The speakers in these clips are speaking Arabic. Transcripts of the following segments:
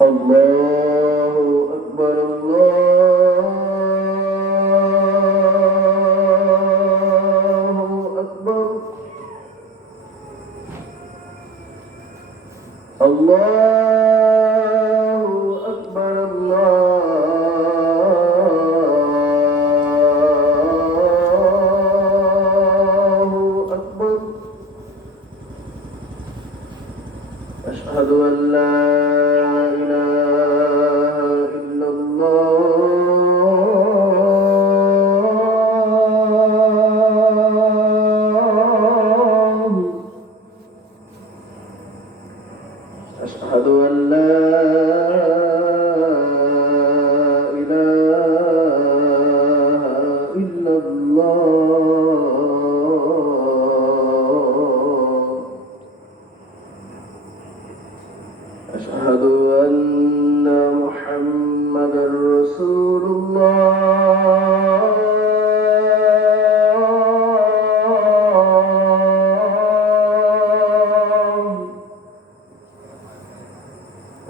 الله أكبر الله أكبر الله أكبر الله أكبر أشهد أن لا إله إلا الله أشهد أن لا إله إلا الله أشهد أن محمدًا رسول الله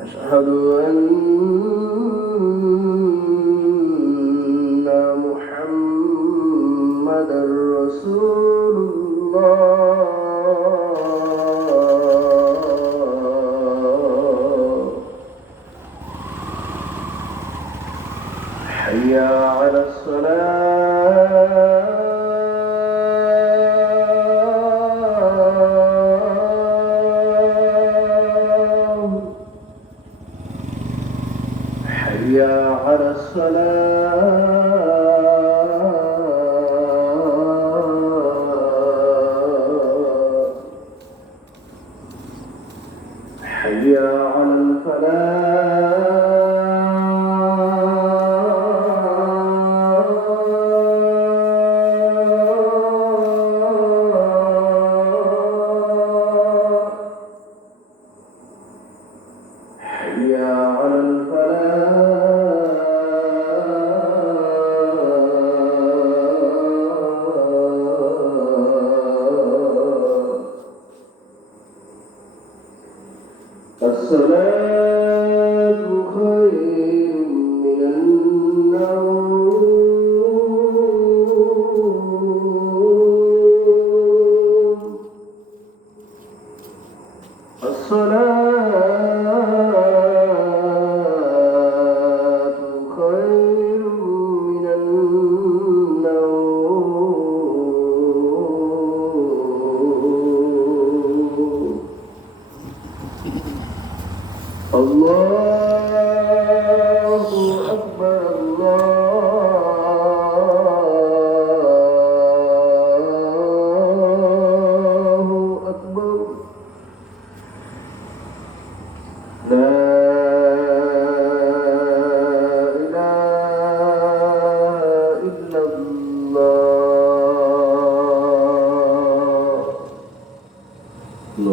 أشهد أن محمدًا رسول الله حي على الصلاة حي على الصلاة حي على الفلاح حي على الفلاح الصلاة خير من النوم الصلاة خير من النوم الله أكبر الله أكبر لا إله إلا الله